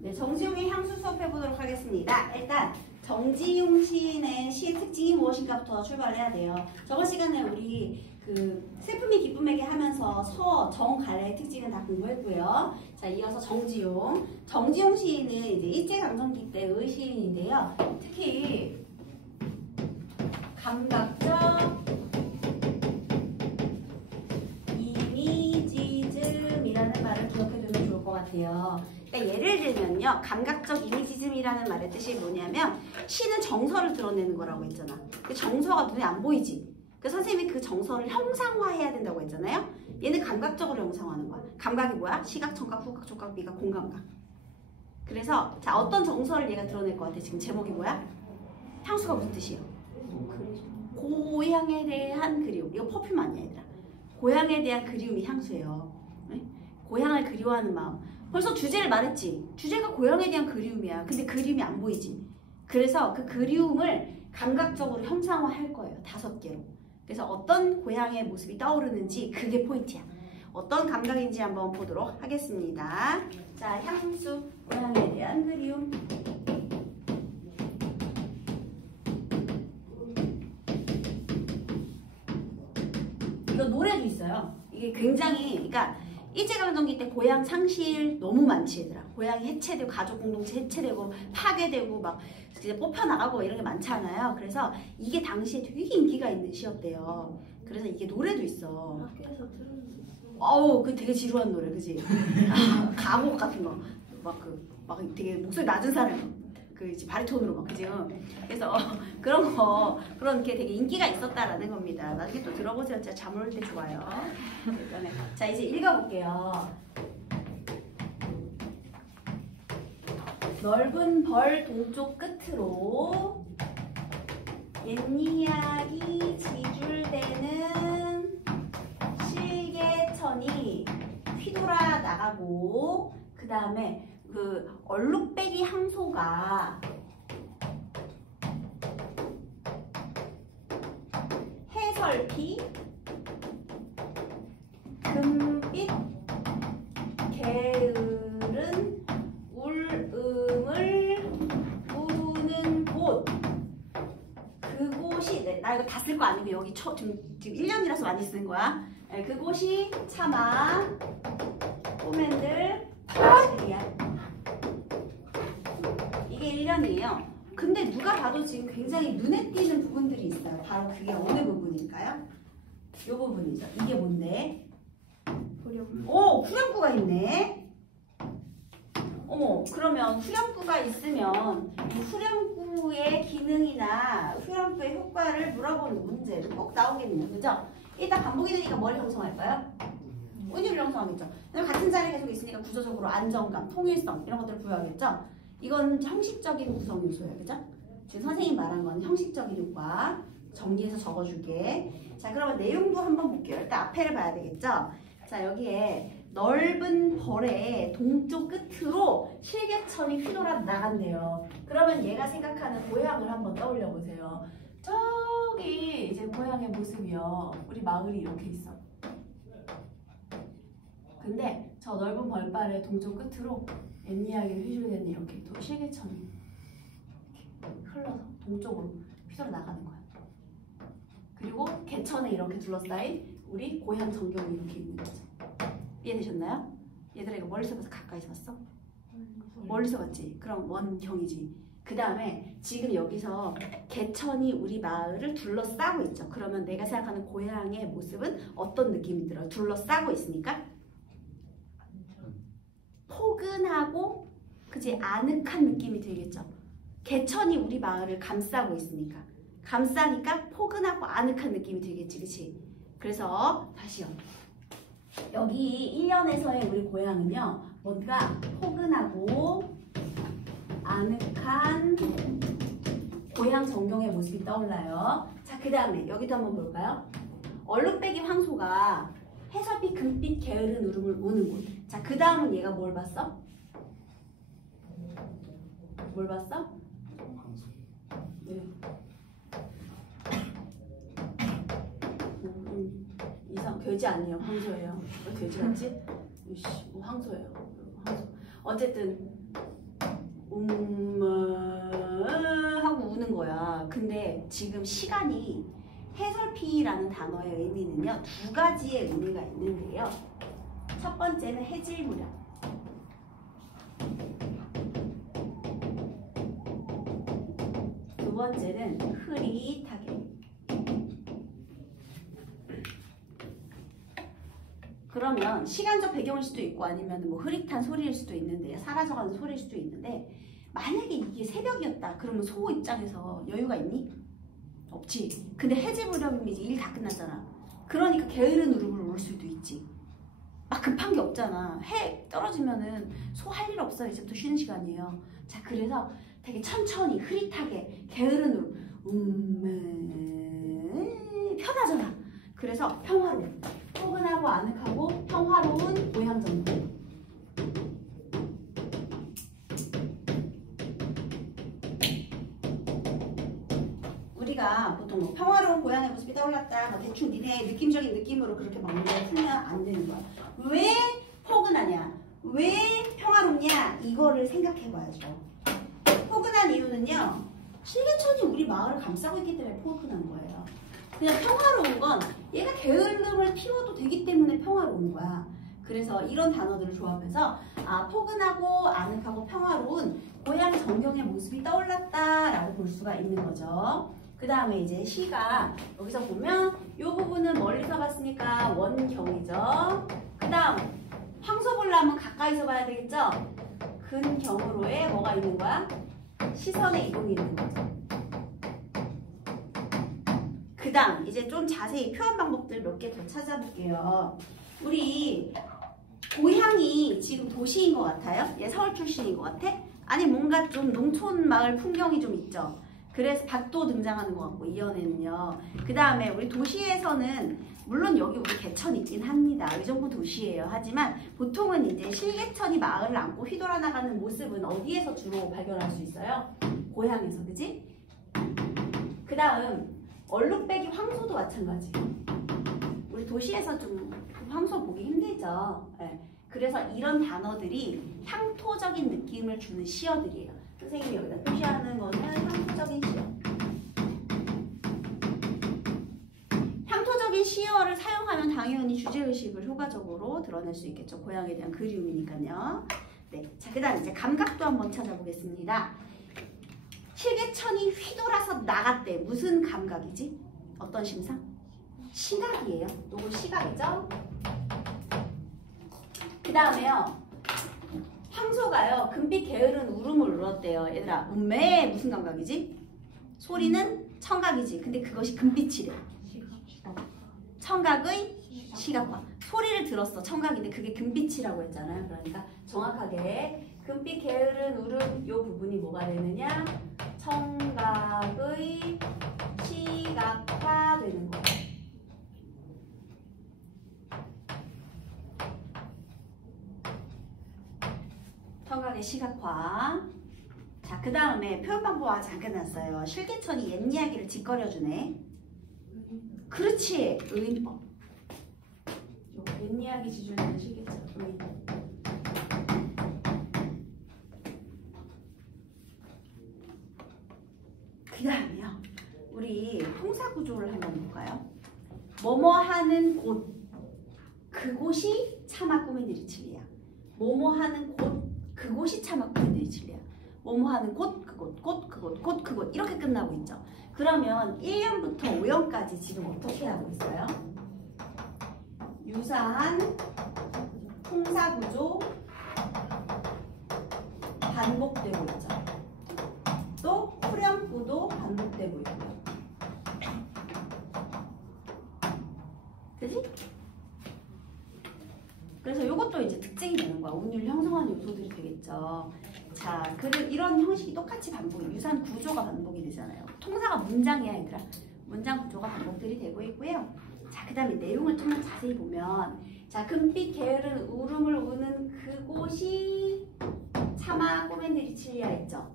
네, 정지용의 향수 수업 해보도록 하겠습니다. 일단 정지용 시인의 시의 특징이 무엇인가부터 출발해야 돼요. 저번 시간에 우리 그 슬픔이 기쁨에게 하면서 서, 정, 갈래의 특징은 다 공부했고요. 자, 이어서 정지용. 정지용 시인은 이제 일제강점기 때의 시인인데요. 특히 감각적 이미지즘이라는 말을 기억해두면 좋을 것 같아요. 그러니까 예를 들면요, 감각적 이미지즘이라는 말의 뜻이 뭐냐면 시는 정서를 드러내는 거라고 했잖아. 그 정서가 눈에 안 보이지. 그 선생님이 그 정서를 형상화해야 된다고 했잖아요. 얘는 감각적으로 형상화하는 거야. 감각이 뭐야? 시각, 청각, 후각, 촉각, 미각, 공감각. 그래서 자, 어떤 정서를 얘가 드러낼 것 같아? 지금 제목이 뭐야? 향수가 무슨 뜻이에요? 고향에 대한 그리움. 이거 퍼퓸 아니야, 얘들아. 고향에 대한 그리움이 향수예요. 네? 고향을 그리워하는 마음. 벌써 주제를 말했지. 주제가 고향에 대한 그리움이야. 근데 그리움이 안 보이지. 그래서 그 그리움을 감각적으로 형상화할 거예요. 5개로. 그래서 어떤 고향의 모습이 떠오르는지 그게 포인트야. 어떤 감각인지 한번 보도록 하겠습니다. 자, 향수, 고향에 대한 그리움. 이거 노래도 있어요. 이게 굉장히, 그러니까 일제강점기 때 고향 상실 너무 많지, 얘들아. 고향이 해체되고 가족 공동체 해체되고 파괴되고 막 이제 뽑혀나가고 이런 게 많잖아요. 그래서 이게 당시에 되게 인기가 있는 시였대요. 그래서 이게 노래도 있어. 학교에서 들었는데. 어우, 그 되게 지루한 노래, 그지? 가곡 같은 거. 막 되게 목소리 낮은 사람. 그 이제 바리톤으로 막, 그지? 그래서 그런 게 되게 인기가 있었다라는 겁니다. 나중에 또 들어보세요. 진짜 잠 올 때 좋아요. 일단은. 자, 이제 읽어볼게요. 넓은 벌 동쪽 끝으로 옛이야기 지줄대는 실개천이 휘돌아 나가고, 그 다음에 그 얼룩배기 항소가 해설피 금빛 게으른 울음을 부르는 곳, 그곳이, 나 이거 다 쓸 거 아니고 여기 지금 1년이라서 많이 쓰는 거야. 그곳이 차마 꼬맨들 사실이야. 이게 1년이에요. 근데 누가 봐도 지금 굉장히 눈에 띄는 부분들이 있어요. 바로 그게 어느 부분일까요? 이 부분이죠. 이게 뭔데? 오, 후렴구가 있네. 어머, 그러면 후렴구가 있으면 이 후렴구의 기능이나 후렴구의 효과를 물어보는 문제도 꼭 나오겠네요. 그죠? 일단 반복이 되니까 뭘 형성할까요? 운율을 형성하겠죠. 같은 자리에 계속 있으니까 구조적으로 안정감, 통일성 이런 것들을 부여하겠죠. 이건 형식적인 구성 요소예요. 그죠? 지금 선생님 말한 건 형식적인 효과. 정리해서 적어줄게. 자, 그러면 내용도 한번 볼게요. 일단 앞에를 봐야 되겠죠? 자, 여기에 넓은 벌의 동쪽 끝으로 실개천이 휘돌아 나간대요. 그러면 얘가 생각하는 고향을 한번 떠올려 보세요. 저기 이제 고향의 모습이요. 우리 마을이 이렇게 있어. 근데 저 넓은 벌발의 동쪽 끝으로 옛이야기를 휘줄대는 이렇게 또 실개천이 이렇게 흘러서 동쪽으로 휘돌아 나가는 거야. 그리고 개천에 이렇게 둘러싸인 우리 고향 전경이 이렇게 있는 거죠. 이해되셨나요? 얘들아, 이거 멀리서 봐서 가까이서 봤어? 멀리서 봤지? 그럼 원경이지. 그 다음에 지금 여기서 개천이 우리 마을을 둘러싸고 있죠. 그러면 내가 생각하는 고향의 모습은 어떤 느낌이 들어요? 둘러싸고 있으니까 포근하고, 그치, 아늑한 느낌이 들겠죠. 개천이 우리 마을을 감싸고 있으니까, 감싸니까 포근하고 아늑한 느낌이 들겠지, 그치? 그래서 다시요. 여기 1년에서의 우리 고향은요, 뭔가 포근하고 아늑한 고향 전경의 모습이 떠올라요. 자, 그 다음에 여기도 한번 볼까요? 얼룩배기 황소가 해설피 금빛 게으른 울음을 우는 곳. 자, 그 다음은 얘가 뭘 봤어? 뭘 봤어? 네. 돼지 아니에요. 황소예요. 왜 돼지 같지? 이씨, 뭐 황소예요. 황소. 어쨌든 하고 우는 거야. 근데 지금 시간이 해설피라는 단어의 의미는요, 두 가지의 의미가 있는데요. 첫 번째는 해질 무렵. 두 번째는 흐릿하게. 그러면 시간적 배경일 수도 있고 아니면 뭐 흐릿한 소리일 수도 있는데, 사라져가는 소리일 수도 있는데, 만약에 이게 새벽이었다 그러면 소 입장에서 여유가 있니? 없지. 근데 해질 무렵이면 이제 일 다 끝났잖아. 그러니까 게으른 울음을 울 수도 있지. 막 급한 게 없잖아. 해 떨어지면은 소 할 일 없어요. 이제부터 쉬는 시간이에요. 자, 그래서 되게 천천히 흐릿하게 게으른 울음, 편하잖아. 그래서 평화로운, 포근하고 아늑하고 평화로운 고향 정도. 우리가 보통 뭐 평화로운 고향의 모습이 떠올랐다, 뭐 대충 니네 느낌적인 느낌으로 그렇게 막 문제를 풀면 안 되는 거야. 왜 포근하냐? 왜 평화롭냐? 이거를 생각해 봐야죠. 포근한 이유는요, 실개천이 우리 마을을 감싸고 있기 때문에 포근한 거예요. 그냥 평화로운 건 얘가 게으름을 피워도 되기 때문에 평화로운 거야. 그래서 이런 단어들을 조합해서 포근하고 아늑하고 평화로운 고향 전경의 모습이 떠올랐다라고 볼 수가 있는 거죠. 그 다음에 이제 시가 여기서 보면 이 부분은 멀리서 봤으니까 원경이죠. 그 다음 황소 보려면 가까이서 봐야 되겠죠. 근경으로의 뭐가 있는 거야? 시선의 이동이 있는 거죠. 그 다음 이제 좀 자세히 표현 방법들 몇 개 더 찾아볼게요. 우리 고향이 지금 도시인 것 같아요? 얘 서울 출신인 것 같아? 아니 뭔가 좀 농촌 마을 풍경이 좀 있죠. 그래서 밭도 등장하는 것 같고 이연에는요. 그 다음에 우리 도시에서는 물론 여기 우리 개천 있긴 합니다. 의정부 도시예요. 하지만 보통은 이제 실개천이 마을을 안고 휘돌아 나가는 모습은 어디에서 주로 발견할 수 있어요? 고향에서, 그지? 그 다음 얼룩배기 황소도 마찬가지. 우리 도시에서 좀 황소 보기 힘들죠. 네. 그래서 이런 단어들이 향토적인 느낌을 주는 시어들이에요. 선생님이 여기다 표시하는 거는 향토적인 시어. 향토적인 시어를 사용하면 당연히 주제의식을 효과적으로 드러낼 수 있겠죠. 고향에 대한 그리움이니까요. 네. 자, 그 다음 이제 감각도 한번 찾아보겠습니다. 실개천이 휘돌아서 나갔대. 무슨 감각이지? 어떤 심상? 시각이에요. 요거 시각이죠? 그 다음에요. 황소가요. 금빛 게으른 울음을 울었대요. 얘들아, 음매 무슨 감각이지? 소리는 청각이지. 근데 그것이 금빛이래. 청각의 시각화. 소리를 들었어. 청각인데 그게 금빛이라고 했잖아요. 그러니까 정확하게 금빛 게으른 울음 요 부분이 뭐가 되느냐? 청각의 시각화 되는 거예요. 청각의 시각화. 자, 그 다음에 표현 방법 아직 안 끝났어요. 실개천이 옛 이야기를 짓거려주네. 그렇지. 의인법. 옛 이야기 지주는 실개천. 의인법. 그 다음에요. 우리 동사구조를 한번 볼까요? 뭐뭐 하는 곳. 그곳이 차마 꿈의 들이칠리야. 뭐뭐 하는 곳. 그곳이 차마 꿈의 들이칠리야. 뭐뭐 하는 곳, 그곳, 곳, 그곳, 곳, 그곳. 이렇게 끝나고 있죠. 그러면 1년부터 5년까지 지금 어떻게 하고 있어요? 유사한 동사구조 반복되고 있죠. 또 후렴구도 반복되고 있고요. 그지? 그래서 이것도 이제 특징이 되는 거야. 운율 형성하는 요소들이 되겠죠. 자, 이런 형식이 똑같이 반복이, 유사한 구조가 반복이 되잖아요. 통사가 문장이야, 얘들아. 문장 구조가 반복들이 되고 있고요. 자, 그 다음에 내용을 좀만 자세히 보면, 자, 금빛 게으른 울음을 우는 그곳이 차마 꿈의 들이칠리야 했죠.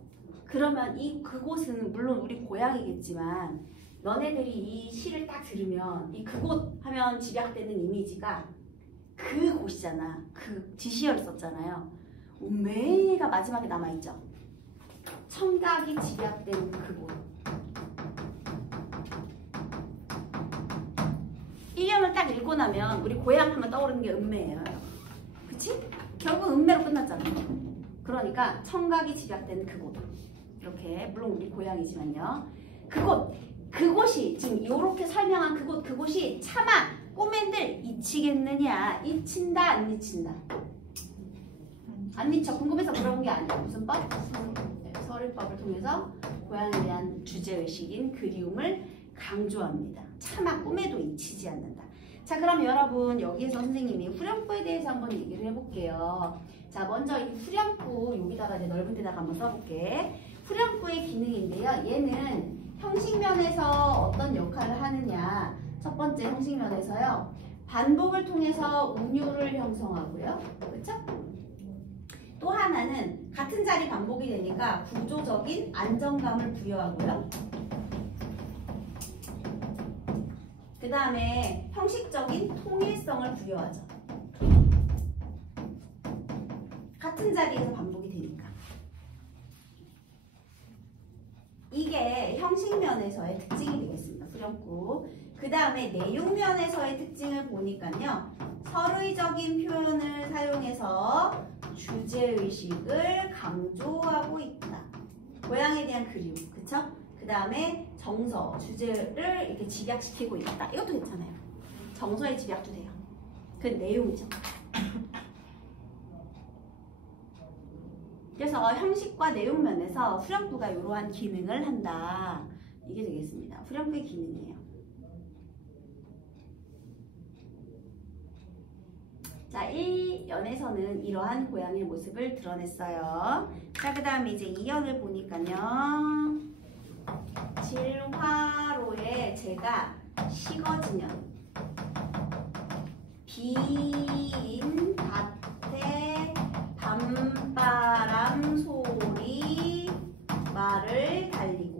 그러면 그곳은 물론 우리 고향이겠지만 너네들이 이 시를 딱 들으면 이 그곳 하면 집약되는 이미지가 그곳이잖아. 그 지시어를 썼잖아요. 오메가 마지막에 남아있죠. 청각이 집약된 그곳. 1년을 딱 읽고 나면 우리 고향 하면 떠오르는 게 은매예요. 그치? 결국 은매로 끝났잖아요. 그러니까 청각이 집약된 그곳. 이렇게 물론 우리 고향이지만요. 그곳이 지금 이렇게 설명한 그곳이 차마 꼬맨들 잊히겠느냐? 잊힌다 안 잊힌다? 안 잊혀. 궁금해서 물어본 게 아니야. 무슨 법? 네, 서술법을 통해서 고향에 대한 주제의식인 그리움을 강조합니다. 차마 꿈에도 잊히지 않는다. 자, 그럼 여러분 여기에서 선생님이 후렴구에 대해서 한번 얘기를 해볼게요. 자, 먼저 이 후렴구 여기다가 이제 넓은 데다가 한번 써볼게. 후렴구의 기능인데요. 얘는 형식면에서 어떤 역할을 하느냐. 첫 번째 형식면에서요. 반복을 통해서 운율을 형성하고요. 그렇죠? 또 하나는 같은 자리 반복이 되니까 구조적인 안정감을 부여하고요. 그 다음에 형식적인 통일성을 부여하죠. 같은 자리에서 반복이 되니까. 이게 형식면에서의 특징이 되겠습니다. 후렴구. 그 다음에 내용면에서의 특징을 보니까요. 서류적인 표현을 사용해서 주제의식을 강조하고 있다. 고향에 대한 그리움. 그쵸? 그 다음에 정서, 주제를 이렇게 집약시키고 있다. 이것도 괜찮아요. 정서의 집약도 돼요. 그 내용이죠. 그래서 형식과 내용 면에서 후렴구가 이러한 기능을 한다. 이게 되겠습니다. 후렴구의 기능이에요. 자, 1연에서는 이러한 고양이의 모습을 드러냈어요. 자, 그 다음에 이제 2연을 보니까요. 질화로에 제가 식어지면 빈 밭에 밤바람 소리 말을 달리고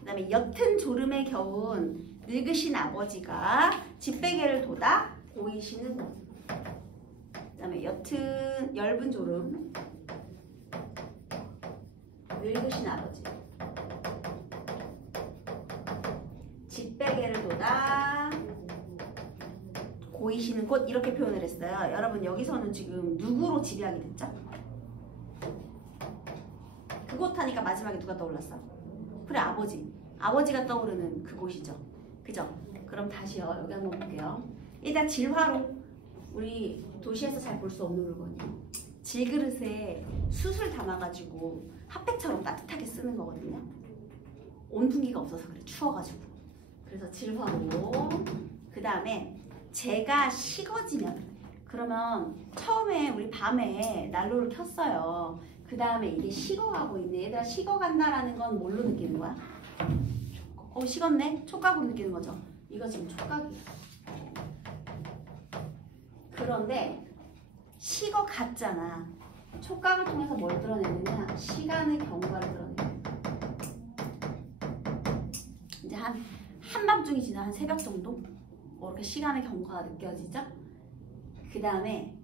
그 다음에 옅은 졸음에 겨운 늙으신 아버지가 집베개를 돋아 보이시는 곳. 그 다음에 옅은 졸음 늙으신 아버지 집베개를 돋아 보이시는 곳. 이렇게 표현을 했어요. 여러분 여기서는 지금 누구로 집약이 됐죠? 그곳 하니까 마지막에 누가 떠올랐어? 그래, 아버지가 떠오르는 그곳이죠. 그죠? 그럼 다시요. 여기 한번 볼게요. 일단 질화로, 우리 도시에서 잘 볼 수 없는 물건이에요. 질그릇에 숯을 담아가지고 핫팩처럼 따뜻하게 쓰는 거거든요. 온풍기가 없어서 그래. 추워가지고. 그래서 질화로. 그 다음에 제가 식어지면, 그러면 처음에 우리 밤에 난로를 켰어요. 그 다음에 이게 식어가고 있네. 얘들아, 식어간다라는 건 뭘로 느끼는 거야? 식었네? 촉각으로 느끼는 거죠. 이거 지금 촉각이야. 그런데 식어갔잖아. 촉각을 통해서 뭘 드러내느냐? 시간의 경과를 드러내는 거야. 이제 한밤중이 지나 한 새벽 정도? 이렇게 시간의 경과가 느껴지죠? 그 다음에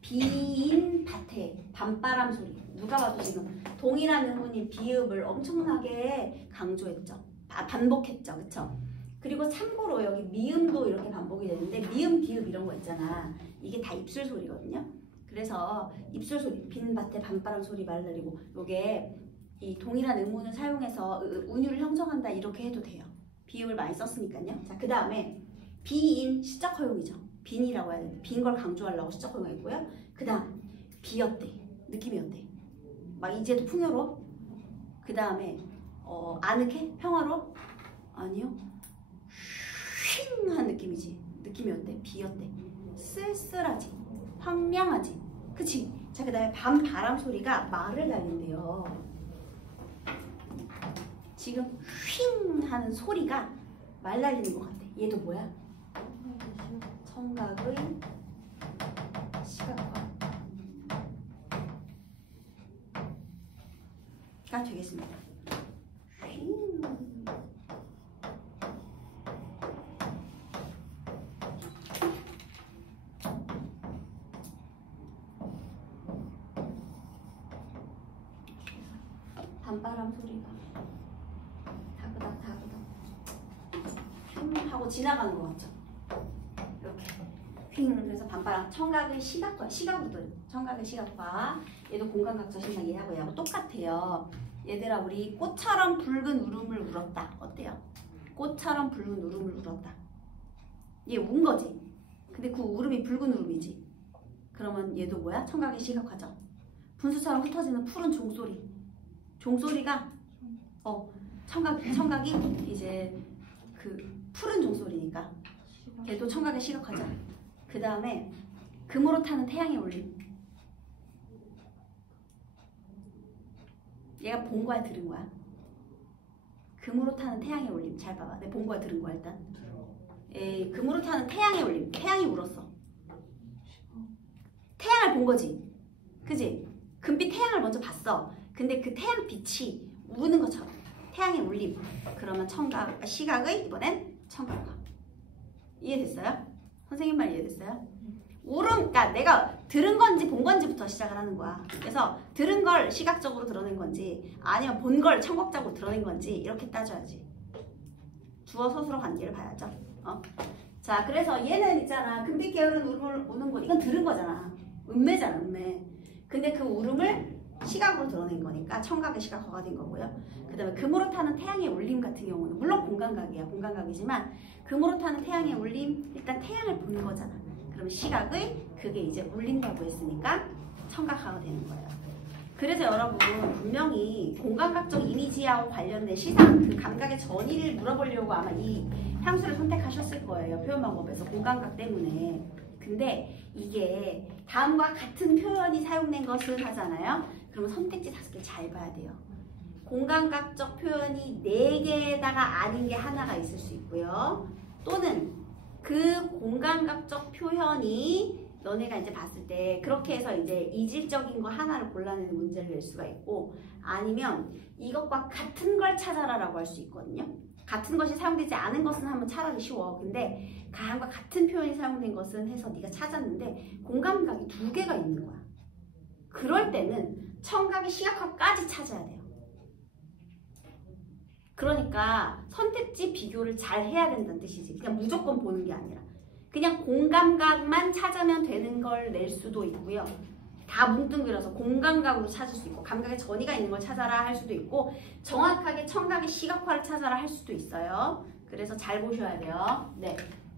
빈 밭에 밤바람 소리. 누가 봐도 지금 동일한 의문이 비읍을 엄청나게 강조했죠. 반복했죠. 그쵸? 그리고 참고로 여기 미음도 이렇게 반복이 되는데 미음, 비읍 이런 거 있잖아. 이게 다 입술 소리거든요. 그래서 입술 소리, 빈 밭에 밤바람 소리 말 날리고, 요게 이 동일한 의문을 사용해서 운율을 형성한다 이렇게 해도 돼요. 비읍을 많이 썼으니까요. 자, 그 다음에 비인 시적 허용이죠. 빈이라고 해야 되는데 빈 걸 강조하려고 시적 허용했고요. 그 다음 비었대. 느낌이 어때? 막 이제도 풍요로워? 그 다음에 아늑해? 평화로워? 아니요. 휑한 느낌이지. 느낌이 어때? 비었대. 쓸쓸하지. 황량하지. 그치? 자, 그 다음에 밤 바람 소리가 말을 달린대요. 지금 휑 하는 소리가 말 날리는 것 같아. 얘도 뭐야? 청각의 시각화가 되겠습니다. 밤바람 소리가 다그닥 하고 지나가는 것 같죠? 이렇게 핑. 그래서 밤바람. 청각의 시각과 시각부터 청각의 시각과 얘도 공간각적 신상 얘하고 똑같아요. 얘들아, 우리 꽃처럼 붉은 울음을 울었다. 어때요? 꽃처럼 붉은 울음을 울었다. 얘 운 거지. 근데 그 울음이 붉은 울음이지. 그러면 얘도 뭐야? 청각의 시각화죠. 분수처럼 흩어지는 푸른 종소리. 종소리가 청각이 이제 그 푸른 종소리니까 얘도 청각의 시각화죠. 그 다음에 금으로 타는 태양의 울림. 얘가 본 거야, 들은 거야? 금으로 타는 태양의 울림. 잘 봐봐. 내가 본 거야, 들은 거야, 일단? 에이, 금으로 타는 태양의 울림. 태양이 울었어. 태양을 본 거지. 그지? 금빛 태양을 먼저 봤어. 근데 그 태양 빛이 우는 것처럼. 태양의 울림. 그러면 시각의 이번엔 청각화. 이해됐어요? 선생님 말 이해됐어요? 울음, 그러니까 내가 들은 건지 본 건지부터 시작을 하는 거야. 그래서 들은 걸 시각적으로 드러낸 건지 아니면 본 걸 청각적으로 드러낸 건지 이렇게 따져야지. 주어 소수로 관계를 봐야죠. 자, 그래서 얘는 있잖아. 금빛 계열은 울음을 우는 거. 이건 들은 거잖아. 음매잖아, 음매. 근데 그 울음을 시각으로 드러낸 거니까 청각의 시각화가 된 거고요. 그 다음에 금으로 타는 태양의 울림 같은 경우는 물론 공간각이야. 공간각이지만 금으로 타는 태양의 울림, 일단 태양을 보는 거잖아. 그러면 시각의 그게 이제 울린다고 했으니까 청각화가 되는 거예요. 그래서 여러분 분명히 공간각적 이미지하고 관련된 시상, 그 감각의 전이를 물어보려고 아마 이 향수를 선택하셨을 거예요. 표현 방법에서 공간각 때문에. 근데 이게 다음과 같은 표현이 사용된 것은 하잖아요. 그러면 선택지 5개 잘 봐야 돼요. 공간각적 표현이 4개에다가 아닌 게 하나가 있을 수 있고요. 또는 그 공간각적 표현이 너네가 이제 봤을 때 그렇게 해서 이제 이질적인 거 하나를 골라내는 문제를 낼 수가 있고, 아니면 이것과 같은 걸 찾아라라고 할 수 있거든요. 같은 것이 사용되지 않은 것은 하면 차라리 쉬워. 근데 가함과 같은 표현이 사용된 것은 해서 네가 찾았는데 공감각이 2개가 있는 거야. 그럴 때는 청각의 시각화까지 찾아야 돼요. 그러니까 선택지 비교를 잘 해야 된다는 뜻이지. 그냥 무조건 보는 게 아니라 그냥 공감각만 찾으면 되는 걸 낼 수도 있고요. 다 뭉뚱그려서 공감각으로 찾을 수 있고, 감각의 전이가 있는 걸 찾아라 할 수도 있고, 정확하게 청각의 시각화를 찾아라 할 수도 있어요. 그래서 잘 보셔야 돼요. 네.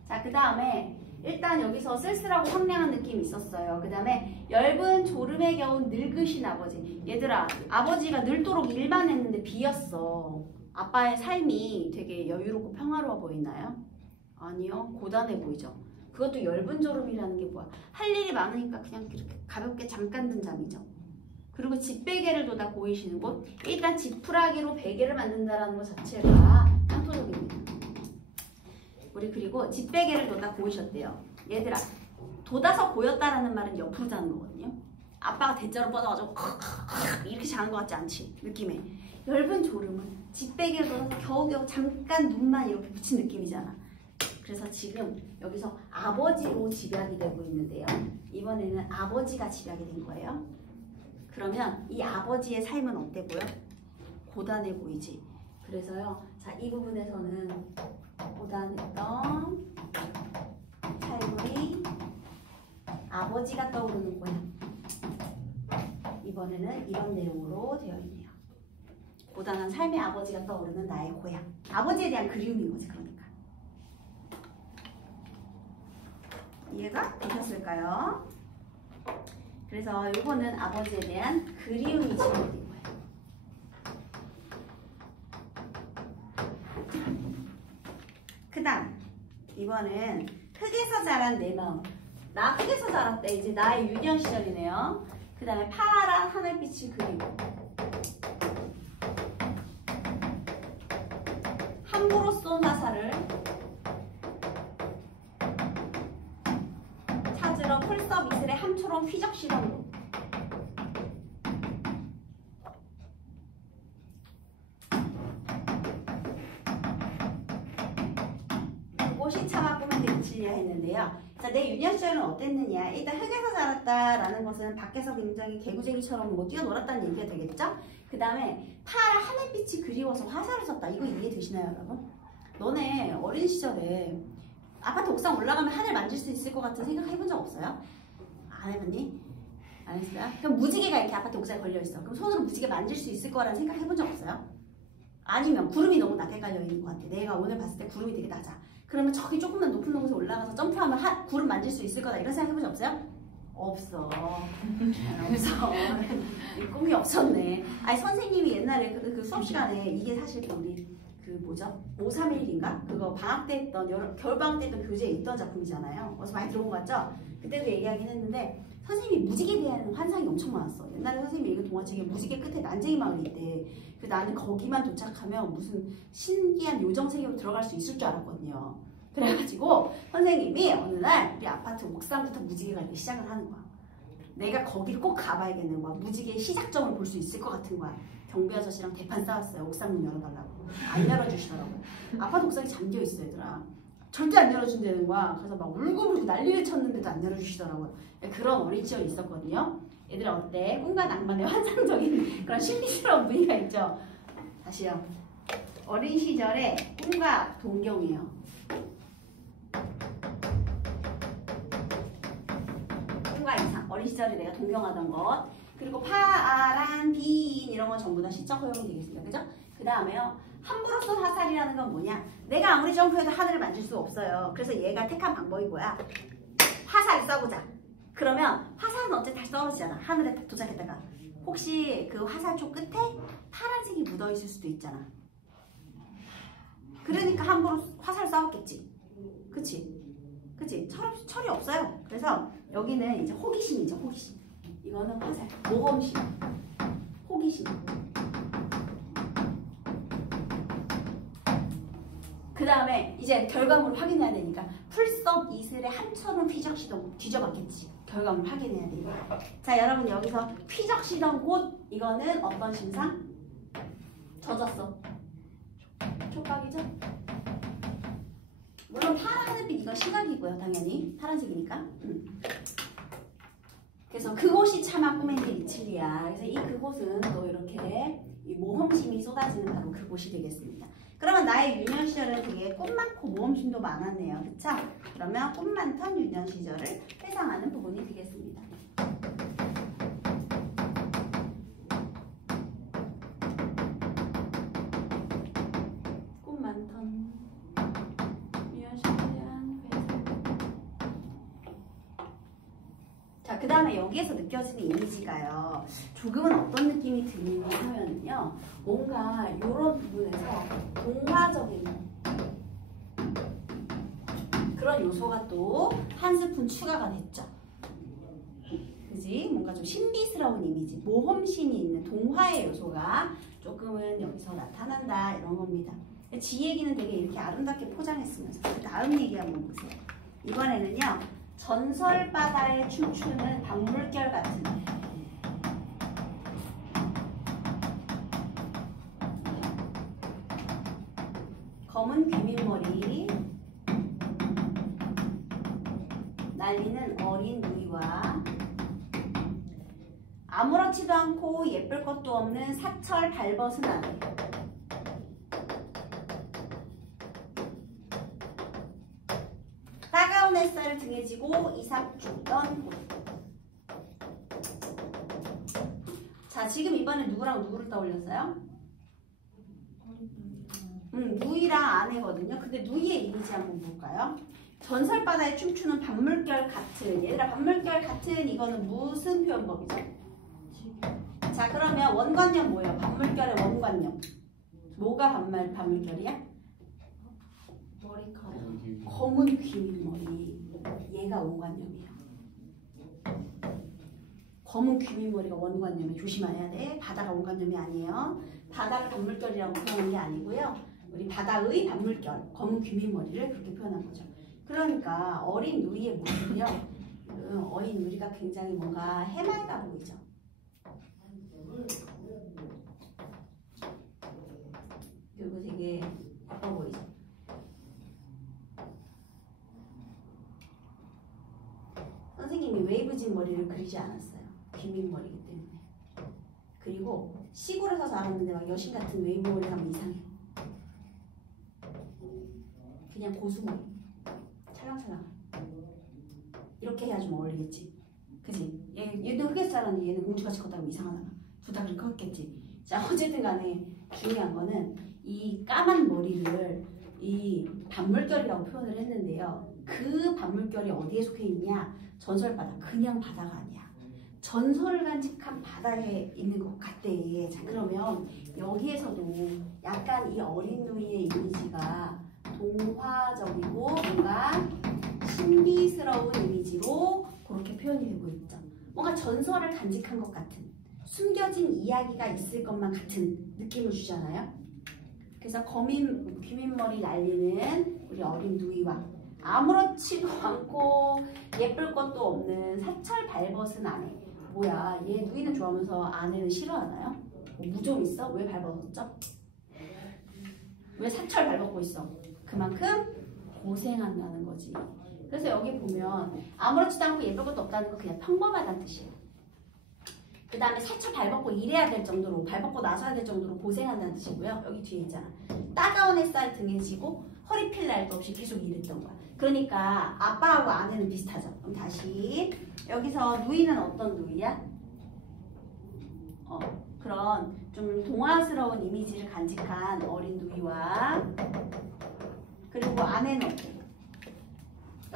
자, 그 다음에 일단 여기서 쓸쓸하고 황량한 느낌이 있었어요. 그 다음에 엷은 졸음에 겨운 늙으신 아버지. 얘들아, 아버지가 늙도록 일만 했는데 비었어. 아빠의 삶이 되게 여유롭고 평화로워 보이나요? 아니요. 고단해 보이죠. 그것도 엷은 졸음이라는 게 뭐야? 할 일이 많으니까 그냥 이렇게 가볍게 잠깐 든 잠이죠. 그리고 집베개를 돋아 보이시는 곳. 일단 지푸라기로 베개를 만든다는 것 자체가 향토적입니다. 우리 그리고 집베개를 돋아 보이셨대요. 얘들아, 돋아서 보였다라는 말은 옆으로 자는 거거든요. 아빠가 대자로 뻗어가지고 이렇게 자는 것 같지 않지? 느낌에. 엷은 졸음은 집베개를 돋아서 겨우겨우 잠깐 눈만 이렇게 붙인 느낌이잖아. 그래서 지금 여기서 아버지로 집약이 되고 있는데요. 이번에는 아버지가 집약이 된 거예요. 그러면 이 아버지의 삶은 어때 보여? 고단해 보이지. 그래서요. 자, 이 부분에서는 고단했던 삶의 아버지가 떠오르는 거야. 이번에는 이런 내용으로 되어 있네요. 고단한 삶의 아버지가 떠오르는 나의 고향. 아버지에 대한 그리움인 거지, 그러니까. 이해가 되셨을까요? 그래서 이거는 아버지에 대한 그리움이 지목된 거예요. 그 다음 이번엔 흙에서 자란 내 마음. 나 흙에서 자랐대. 이제 나의 유년 시절이네요. 그 다음에 파란 하늘빛이 그리워. 함부로 쏜 화살을 찾으러 풀섭 이슬의 함초롬 휘적시던 곳. 그곳이 차가 꿈에 그칠려 했는데요. 자, 내 유년 시절은 어땠느냐? 일단 흙에서 자랐다라는 것은 밖에서 굉장히 개구쟁이처럼 뭐 뛰어놀았다는 얘기가 되겠죠? 그 다음에 파란 하늘빛이 그리워서 화살을 썼다. 이거 이해되시나요, 여러분? 너네 어린 시절에 아파트 옥상 올라가면 하늘 만질 수 있을 것 같은 생각 해본 적 없어요? 안 해봤니? 안 했어요? 그럼 무지개가 이렇게 아파트 옥상에 걸려있어. 그럼 손으로 무지개 만질 수 있을 거라는 생각 해본 적 없어요? 아니면 구름이 너무 낮게 깔려있는 것 같아. 내가 오늘 봤을 때 구름이 되게 낮아. 그러면 저기 조금만 높은 곳에 올라가서 점프하면 구름 만질 수 있을 거다. 이런 생각 해본 적 없어요? 없어. 없어. 꿈이 없었네. 아니 선생님이 옛날에 그 수업 시간에 이게 사실 우리 그 뭐죠? 531인가? 그거 방학 때 했던 겨울방학 때 했던 교재에 있던 작품이잖아요. 어디서 많이 들어본 거 같죠? 그때도 얘기하긴 했는데 선생님이 무지개에 대한 환상이 엄청 많았어. 옛날에 선생님이 읽은 동화책에 무지개 끝에 난쟁이 마을이 있대. 그 나는 거기만 도착하면 무슨 신기한 요정 세계로 들어갈 수 있을 줄 알았거든요. 그래가지고 선생님이 어느 날 우리 아파트 옥상부터 무지개가 이렇게 시작을 하는 거야. 내가 거기를 꼭 가봐야겠는 거야. 무지개의 시작점을 볼 수 있을 것 같은 거야. 경비 아저씨랑 대판 싸웠어요. 옥상 문 열어달라고. 안 열어주시더라고요. 아파트 옥상이 잠겨있어 얘들아. 절대 안 열어준다는 거야. 그래서 막 울고불고 난리를 쳤는데도 안 열어주시더라고요. 그런 어린 시절이 있었거든요. 얘들아 어때? 꿈과 낭만의 환상적인 그런 신비스러운 분위기가 있죠. 다시요. 어린 시절에 꿈과 동경이에요. 꿈과 이상. 어린 시절에 내가 동경하던 것. 그리고 파란 빈 이런 건 전부 다 시적 허용이 되겠습니다. 그죠? 그 다음에요. 함부로 쏜 화살이라는 건 뭐냐? 내가 아무리 점프해도 하늘을 만질 수 없어요. 그래서 얘가 택한 방법이 뭐야? 화살을 쏴보자. 그러면 화살은 어째 다시 떨어지잖아. 하늘에 딱 도착했다가. 혹시 그 화살촉 끝에 파란색이 묻어있을 수도 있잖아. 그러니까 함부로 화살 쏴봤겠지. 그치? 그치? 철이 없어요. 그래서 여기는 이제 호기심이죠. 호기심. 이거는 화살. 모험심. 호기심. 그 다음에 이제 결과물을 확인해야 되니까 풀섭 이슬의 함처럼 휘적시던 뒤져봤겠지. 결과물을 확인해야 되니까. 자 여러분 여기서 휘적시던 곳 이거는 어떤 심상? 젖었어. 촉각이죠? 물론 파란 하늘빛 이건 시각이고요. 당연히 파란색이니까. 그래서 그곳이 차마 꿈의 이틀이야. 그래서 이 그곳은 또 이렇게 이 모험심이 쏟아지는 바로 그곳이 되겠습니다. 그러면 나의 유년 시절은 되게 꿈 많고 모험심도 많았네요. 그쵸? 그러면 꿈 많던 유년 시절을 회상하는 부분이 되겠습니다. 꿈 많던 유년 시절에 대한 회상. 자, 그 다음에 여기에서 느껴지는 이미지가요. 조금은 어떤 느낌이 드느냐 하면요. 뭔가 이런 부분에서 동화적인 그런 요소가 또 한 스푼 추가가 됐죠. 그지? 뭔가 좀 신비스러운 이미지, 모험심이 있는 동화의 요소가 조금은 여기서 나타난다 이런 겁니다. 지 얘기는 되게 이렇게 아름답게 포장했으면서 그 다음 얘기 한번 보세요. 이번에는요. 전설 바다에 춤추는 박물결 같은 검은 귀밑머리 날리는 어린 누이와 아무렇지도 않고 예쁠 것도 없는 사철 발벗은 아들. 따가운 햇살을 등에 지고 이삭 죽던 곳. 자, 지금 이번에 누구랑 누구를 떠올렸어요? 누이랑 아내거든요. 근데 누이의 이미지 한번 볼까요? 전설바다에 춤추는 반물결 같은. 얘들아, 반물결 같은 이거는 무슨 표현법이죠? 자, 그러면 원관념 뭐예요? 반물결의 원관념. 뭐가 반물결이야? 머리카락. 검은 귀밑머리. 얘가 원관념이에요. 검은 귀밑머리가 원관념이에요. 조심해야 돼. 바다가 원관념이 아니에요. 바다를 반물결이라고 표현한 게 아니고요. 우리 바다의 반물결, 검은 귀밑머리를 그렇게 표현한 거죠. 그러니까 어린 누이의 모습이요. 어린 누이가 굉장히 뭔가 해맑아 보이죠. 그리고 되게 예뻐 보이죠. 웨이브진 머리를 그리지 않았어요. 귀밑머리이기 때문에. 그리고 시골에서 자랐는데 막 여신 같은 웨이브 머리 하면 이상해. 그냥 고수머리. 찰랑찰랑. 이렇게 해야 좀 어울리겠지. 그지? 얘도 흑에서 자랐는데 얘는 공주같이 컸다고 이상하잖아. 둘 다 그렇게 컸겠지. 자, 어쨌든 간에 중요한 거는 이 까만 머리를 이 반물결이라고 표현을 했는데요. 그 반물결이 어디에 속해 있냐? 전설바다. 그냥 바다가 아니야. 전설을 간직한 바다에 있는 것 같대. 자, 그러면 여기에서도 약간 이 어린 누이의 이미지가 동화적이고 뭔가 신비스러운 이미지로 그렇게 표현이 되고 있죠. 뭔가 전설을 간직한 것 같은, 숨겨진 이야기가 있을 것만 같은 느낌을 주잖아요. 그래서 귀밑머리 날리는 우리 어린 누이와 아무렇지도 않고 예쁠 것도 없는 사철 발벗은 아내. 뭐야, 얘 누이는 좋아하면서 아내는 싫어하나요? 무좀 있어? 왜 발벗었죠? 왜 사철 발벗고 있어? 그만큼 고생한다는 거지. 그래서 여기 보면 아무렇지도 않고 예쁠 것도 없다는 거 그냥 평범하다는 뜻이에요. 그 다음에 사철 발벗고 일해야 될 정도로, 발벗고 나서야 될 정도로 고생한다는 뜻이고요. 여기 뒤에 있잖아. 따가운 햇살 등에 지고 허리 필 날도 없이 계속 일했던 거야. 그러니까 아빠하고 아내는 비슷하죠. 그럼 다시 여기서 누이는 어떤 누이야? 그런 좀 동화스러운 이미지를 간직한 어린 누이와, 그리고 아내는 어때?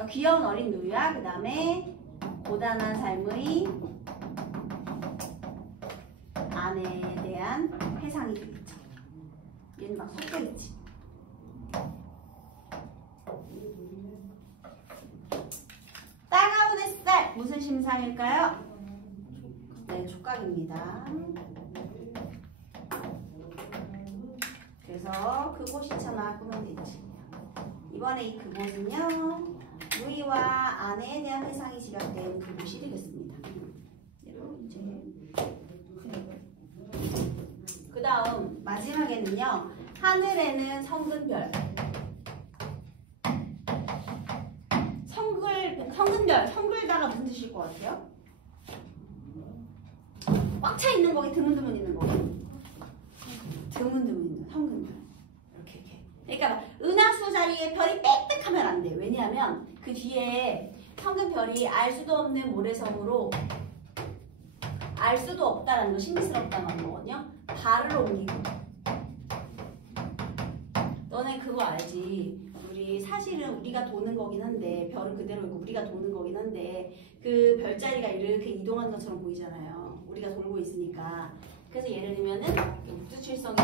귀여운 어린 누이와 그 다음에 고단한 삶의 아내에 대한 회상이 되겠죠. 얘는 막 섞여있지. 따가운 햇살 무슨 심상일까요? 네, 촉각입니다. 그래서 그곳이 참아 꾸면 되지. 이번에 이 그곳은요, 누이와 아내에 대한 회상이 지각된 그곳이 되겠습니다. 그 다음 마지막에는요, 하늘에는 성근별. 성근별, 성글다가 무슨 뜻일 것 같아요? 꽉 차 있는 거기, 드문드문 있는 거기. 드문드문 있는 성근별. 이렇게. 그러니까 은하수 자리에 별이 빽빽하면 안 돼. 왜냐하면 그 뒤에 성근별이 알 수도 없는 모래성으로, 알 수도 없다라는 거, 신비스럽다는 거거든요. 발을 옮기고. 너네 그거 알지? 우리 사실은 우리가 도는 거긴 한데, 별은 그대로 있고 우리가 도는 거긴 한데, 그 별자리가 이렇게 이동하는 것처럼 보이잖아요. 우리가 돌고 있으니까. 그래서 예를 들면은 우주칠성이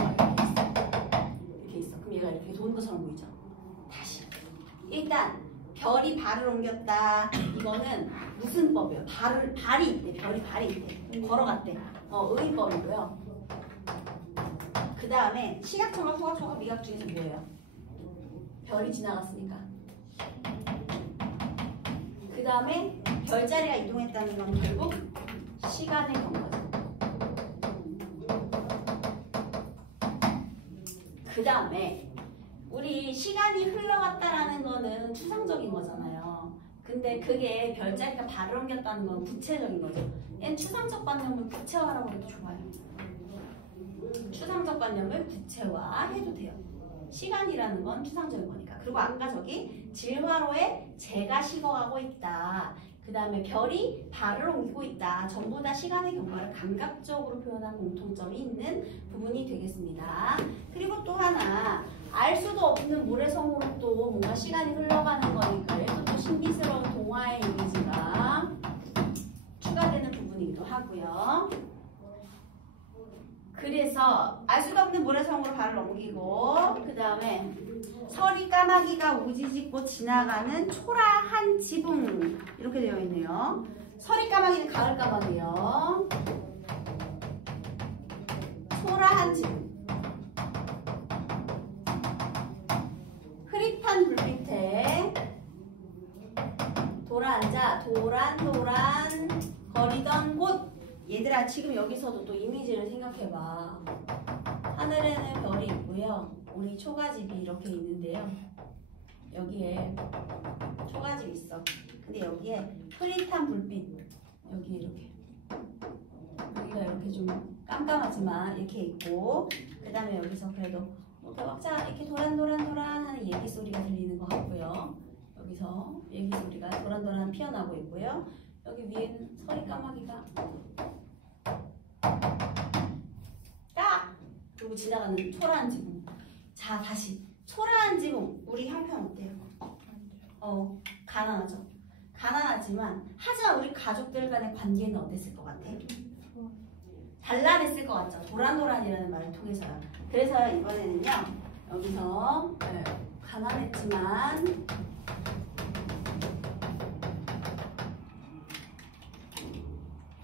이렇게 있어. 그럼 얘가 이렇게 도는 것처럼 보이죠? 다시. 일단 별이 발을 옮겼다. 이거는 무슨 법이에요? 발이 있대. 별이 발이 있대. 걸어갔대. 의법이고요. 그 다음에 시각청각, 후각청각, 미각 중에서 뭐예요? 별이 지나갔으니까. 그 다음에 별자리가 이동했다는 건 결국 시간의 경과죠. 그 다음에 우리 시간이 흘러갔다라는 거는 추상적인 거잖아요. 근데 그게 별자리가 발을 옮겼다는 건 구체적인 거죠. 얘는 추상적 관념을 구체화라고 해도 좋아요. 추상적 관념을 구체화해도 돼요. 시간이라는 건 추상적인 거니까. 그리고 아까 저기 질화로에 재가 식어가고 있다. 그 다음에 별이 발을 옮기고 있다. 전부 다 시간의 경과를 감각적으로 표현한 공통점이 있는 부분이 되겠습니다. 그리고 또 하나, 알 수도 없는 모래성으로 또 뭔가 시간이 흘러가는 거니까 얘도 또 신비스러운 동화의 이미지가 추가되는 부분이기도 하고요. 그래서 알 수도 없는 모래성으로 발을 옮기고, 그 다음에 서리 까마귀가 우지짓고 지나가는 초라한 지붕, 이렇게 되어 있네요. 서리 까마귀는 가을 까마귀요. 초라한 지붕. 흐릿한 불빛에 돌아앉아 도란도란 거리던 곳. 얘들아, 지금 여기서도 또 이미지를 생각해봐. 하늘에는 별이 있고요. 우리 초가집이 이렇게 있는데요. 여기에 초가집 있어. 근데 여기에 흐릿한 불빛 여기 이렇게 여기가 이렇게 좀 깜깜하지만 이렇게 있고 그 다음에 여기서 그래도 이렇게 왁자 이렇게 도란도란 하는 얘기 소리가 들리는 것 같고요. 여기서 얘기 소리가 도란도란 피어나고 있고요. 여기 위에는 서리 까마귀가 까! 그리고 지나가는 초라한 지붕. 자 다시 초라한 지붕. 우리 형편 어때요? 가난하죠. 가난하지만 하지만 우리 가족들 간의 관계는 어땠을 것 같아? 단란했을 것 같죠. 도란도란이라는 말을 통해서요. 그래서 이번에는요 여기서 가난했지만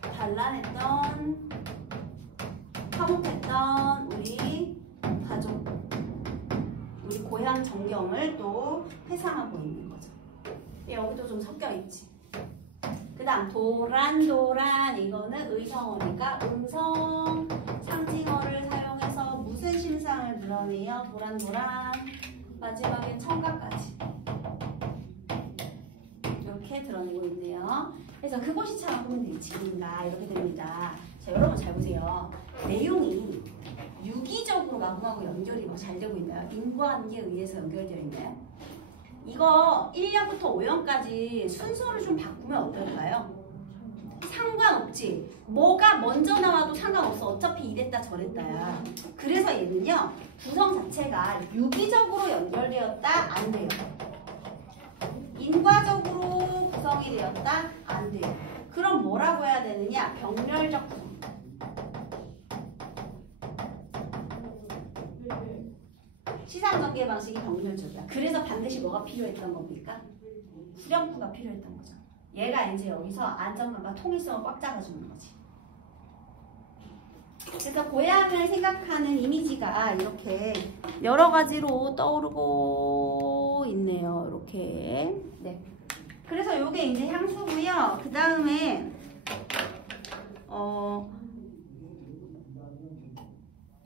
단란했던 화목했던 우리 가족 우리 고향 전경을 또 회상하고 있는 거죠. 여기도 좀 섞여 있지. 그 다음 도란도란 이거는 의성어니까 음성 상징어를 사용해서 무슨 심상을 드러내요? 도란도란 마지막에 청각까지 이렇게 드러내고 있네요. 그래서 그것이처럼 하면 되지. 지금인가 이렇게 됩니다. 자 여러분 잘 보세요. 내용이 유기적으로 마구마구 연결이 잘 되고 있나요? 인과관계에 의해서 연결되어 있나요? 이거 1년부터 5년까지 순서를 좀 바꾸면 어떨까요? 상관없지. 뭐가 먼저 나와도 상관없어. 어차피 이랬다 저랬다야. 그래서 얘는요. 구성 자체가 유기적으로 연결되었다 안 돼요. 인과적으로 구성이 되었다 안 돼요. 그럼 뭐라고 해야 되느냐? 병렬적 구성. 시상전개 방식이 병렬적이야. 그래서 반드시 뭐가 필요했던 겁니까? 후렴구가 필요했던 거죠. 얘가 이제 여기서 안정감과 통일성을 꽉 잡아주는 거지. 그래서 고향을 생각하는 이미지가 이렇게 여러 가지로 떠오르고 있네요. 이렇게. 네. 그래서 요게 이제 향수고요. 그 다음에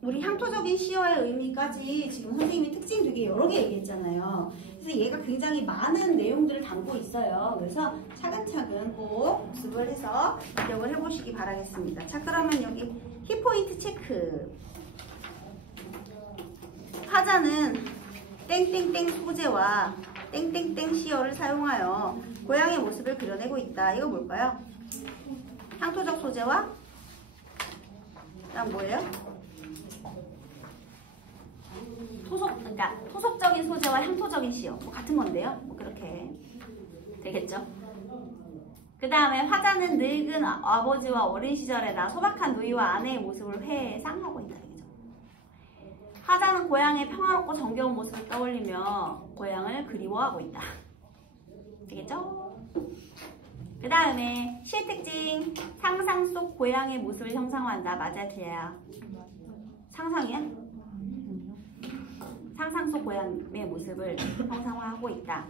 우리 향토적인 시어의 의미까지 지금 선생님이 특징 되게 여러 개 얘기했잖아요. 그래서 얘가 굉장히 많은 내용들을 담고 있어요. 그래서 차근차근 꼭 복습을 해서 기억을 해보시기 바라겠습니다. 자, 그러면 여기 키포인트 체크. 화자는 땡땡땡 소재와 땡땡땡 시어를 사용하여 고향의 모습을 그려내고 있다. 이거 뭘까요? 향토적 소재와 그다음 뭐예요? 그러니까 토속적인 소재와 향토적인 시어 뭐 같은 건데요. 뭐 그렇게 되겠죠. 그 다음에 화자는 늙은 아버지와 어린 시절에 나 소박한 누이와 아내의 모습을 회상하고 있다. 되겠죠. 화자는 고향의 평화롭고 정겨운 모습을 떠올리며 고향을 그리워하고 있다. 되겠죠? 그 다음에 시의 특징 상상 속 고향의 모습을 형상화한다. 맞아 틀려요? 상상이야? 상상 속 고향의 모습을 형상화하고 있다.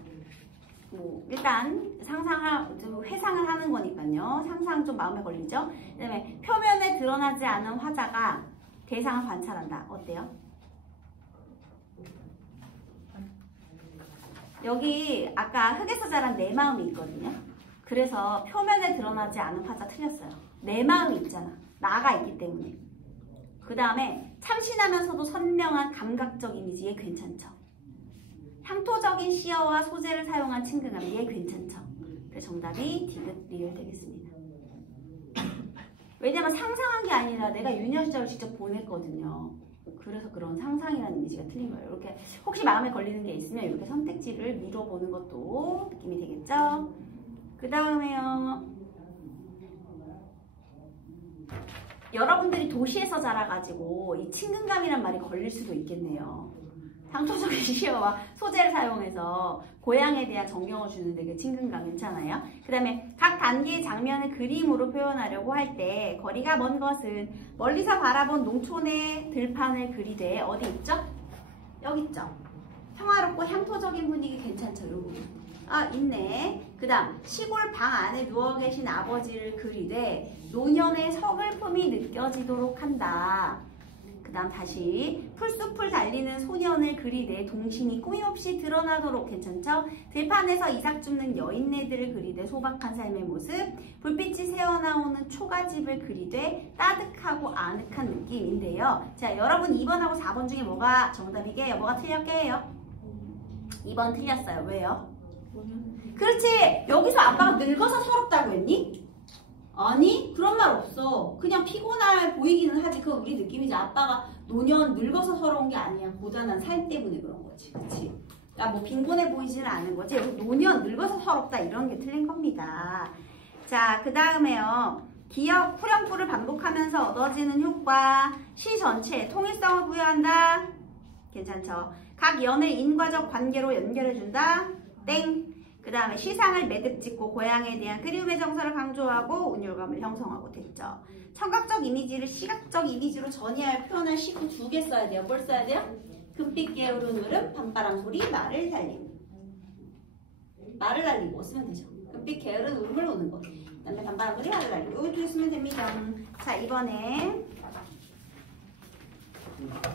뭐 일단 회상을 하는 거니까요. 상상 좀 마음에 걸리죠. 그다음에 표면에 드러나지 않은 화자가 대상을 관찰한다. 어때요? 여기 아까 흙에서 자란 내 마음이 있거든요. 그래서 표면에 드러나지 않은 화자 틀렸어요. 내 마음이 있잖아. 나가 있기 때문에. 그 다음에 참신하면서도 선명한 감각적 이미지 얘 괜찮죠. 향토적인 시어와 소재를 사용한 친근감 얘 괜찮죠. 그래서 정답이 디귿 리을 되겠습니다. 왜냐면 상상한 게 아니라 내가 유년 시절을 직접 보냈거든요. 그래서 그런 상상이라는 이미지가 틀린 거예요. 이렇게 혹시 마음에 걸리는 게 있으면 이렇게 선택지를 밀어보는 것도 느낌이 되겠죠. 그 다음에요. 여러분들이 도시에서 자라가지고 이 친근감이란 말이 걸릴 수도 있겠네요. 향토적인 시어와 소재를 사용해서 고향에 대한 정경을 주는데 그 친근감 괜찮아요? 그 다음에 각 단계의 장면을 그림으로 표현하려고 할 때 거리가 먼 것은 멀리서 바라본 농촌의 들판을 그리되 어디 있죠? 여기 있죠? 평화롭고 향토적인 분위기 괜찮죠? 여러분. 아 있네. 그 다음 시골 방 안에 누워 계신 아버지를 그리되 노년의 서글픔이 느껴지도록 한다. 그 그 다음 다시 풀숲을 달리는 소년을 그리되 동심이 꾸밈없이 드러나도록. 괜찮죠? 들판에서 이삭 줍는 여인네들을 그리되 소박한 삶의 모습. 불빛이 새어나오는 초가집을 그리되 따뜻하고 아늑한 느낌인데요. 자, 여러분 2번하고 4번 중에 뭐가 정답이게요? 뭐가 틀렸게요? 2번 틀렸어요. 왜요? 그렇지! 여기서 아빠가 늙어서 서럽다고 했니? 아니, 그런 말 없어. 그냥 피곤해 보이기는 하지. 그건 우리 느낌이지. 아빠가 노년 늙어서 서러운 게 아니야. 고단한 삶 때문에 그런 거지. 그치? 그러니까 뭐 빈곤해 보이지는 않은 거지. 노년 늙어서 서럽다 이런 게 틀린 겁니다. 자, 그 다음에요. 기억, 후렴구를 반복하면서 얻어지는 효과. 시 전체에 통일성을 부여한다. 괜찮죠? 각 연을 인과적 관계로 연결해준다. 땡. 그 다음에 시상을 매듭짓고 고향에 대한 그리움의 정서를 강조하고 운율감을 형성하고. 됐죠? 청각적 이미지를 시각적 이미지로 전이할 표현할 시구 2개 써야 돼요. 뭘 써야 돼요? 금빛 게으른 울음, 밤바람 소리, 말을 달리고. 말을 달리고 쓰면 되죠. 금빛 게으른 울음을 우는 것. 그 다음에 밤바람 소리, 말을 달리고. 이거 쓰면 됩니다. 자, 이번에